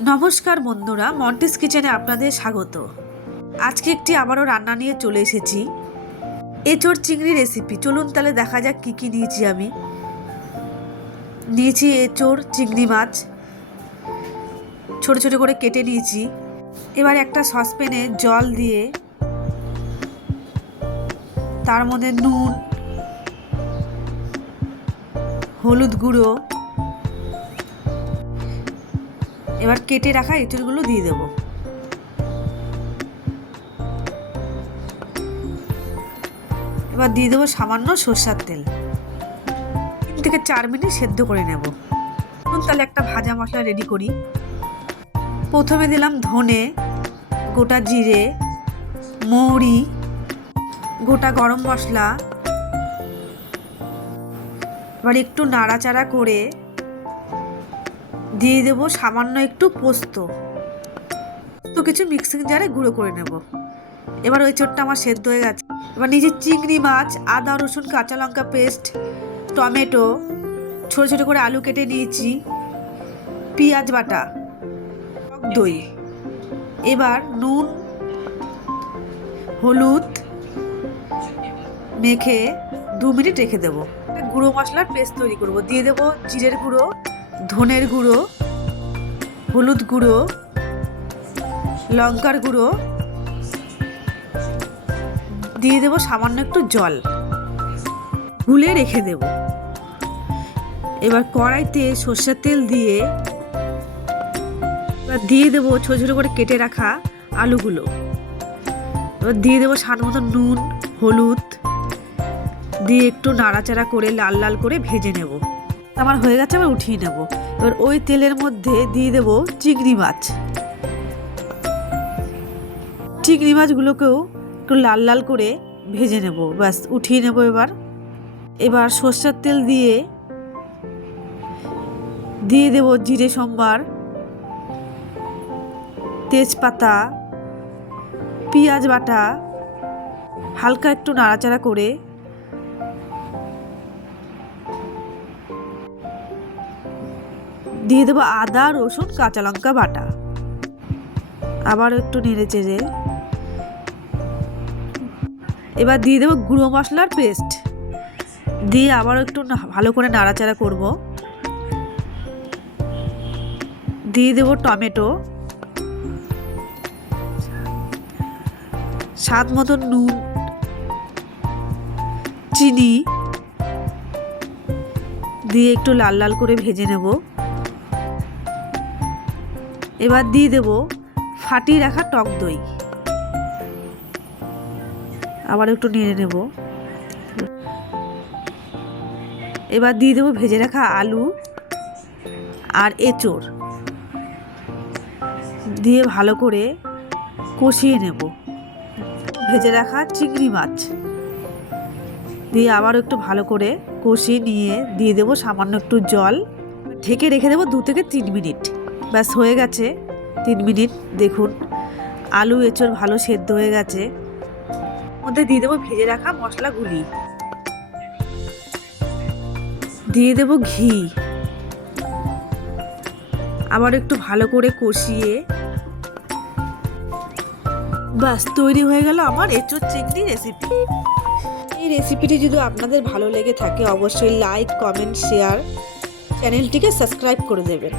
নমস্কার বন্ধুরা, মন্টিস কিচেনে আপনাদের স্বাগত। আজকে একটি আবারও রান্না নিয়ে চলে এসেছি, এঁচোড় চিংড়ি রেসিপি। চলুন তাহলে দেখা যাক কী কী নিয়েছি। আমি নিয়েছি এঁচোড় চিংড়ি মাছ, ছোট ছোট করে কেটে নিয়েছি। এবার একটা সসপ্যানে জল দিয়ে তার মধ্যে নুন, হলুদ গুঁড়ো, এবার কেটে রাখা এঁচোড়গুলো দিয়ে দেবো। এবার দিয়ে দেবো সামান্য সরষের তেল। 3 থেকে 4 মিনিট সেদ্ধ করে নেব। তাহলে একটা ভাজা মশলা রেডি করি। প্রথমে দিলাম ধনে, গোটা জিরে, মৌরি, গোটা গরম মশলা। এবার একটু নাড়াচাড়া করে দিয়ে দেব সামান্য একটু পোস্ত। তো কিছু মিক্সিং জারে গুঁড়ো করে নেব। এবার ওই চোরটা আমার সেদ্ধ হয়ে গেছে। এবার নিজে চিংড়ি মাছ, আদা রসুন কাঁচা লঙ্কা পেস্ট, টমেটো, ছোটো ছোটো করে আলু কেটে নিয়েছি, পেঁয়াজ বাটা, দই। এবার নুন হলুদ মেখে 2 মিনিট রেখে দেবো। গুঁড়ো মশলার পেস্ট তৈরি করব। দিয়ে দেবো জিরের গুঁড়ো, ধনের গুঁড়ো, হলুদ গুঁড়ো, লঙ্কার গুঁড়ো, দিয়ে দেবো সামান্য একটু জল, গুলে রেখে দেব। এবার কড়াইতে সর্ষের তেল দিয়ে এবার দিয়ে দেবো ছোটো ছোটো করে কেটে রাখা আলুগুলো। এবার দিয়ে দেবো স্বাদ মতো নুন হলুদ দিয়ে একটু নাড়াচাড়া করে লাল লাল করে ভেজে নেব। আমার হয়ে গেছে, আবার উঠিয়ে নেব। এবার ওই তেলের মধ্যে দিয়ে দেব চিংড়ি মাছ। চিংড়ি মাছগুলোকেও একটু লাল লাল করে ভেজে নেব। ব্যাস উঠিয়ে নেব। এবার সর্ষের তেল দিয়ে দেব জিরে সম্বার, তেজপাতা, পেঁয়াজ বাটা, হালকা একটু নাড়াচাড়া করে দিয়ে দেবো আদা রসুন কাঁচা লঙ্কা বাটা। আবার একটু নেড়ে চেড়ে এবার দিয়ে দেবো গুঁড়ো মশলার পেস্ট দিয়ে আবার একটু ভালো করে নাড়াচাড়া করব। দিয়ে দেবো টমেটো, স্বাদ মতো নুন, চিনি দিয়ে একটু লাল লাল করে ভেজে নেব। এবার দিয়ে দেব ফাটিয়ে রাখা টক দই। আবার একটু নেড়ে নেব। এবার দিয়ে দেবো ভেজে রাখা আলু আর এঁচোড় দিয়ে ভালো করে কষিয়ে নেব। ভেজে রাখা চিংড়ি মাছ দিয়ে আবার একটু ভালো করে কষিয়ে নিয়ে দিয়ে দেবো সামান্য একটু জল। ঢেকে রেখে দেবো 2 থেকে 3 মিনিট। ব্যাস হয়ে গেছে 3 মিনিট। দেখুন আলু এঁচোড় ভালো সেদ্ধ হয়ে গেছে। মধ্যে দিয়ে দেবো ভেজে রাখা মশলাগুলি, দিয়ে দেবো ঘি। আবার একটু ভালো করে কষিয়ে ব্যাস তৈরি হয়ে গেল আমার এঁচোড় চিংড়ি রেসিপি। এই রেসিপিটি যদি আপনাদের ভালো লেগে থাকে অবশ্যই লাইক কমেন্ট শেয়ার চ্যানেলটিকে সাবস্ক্রাইব করে দেবেন।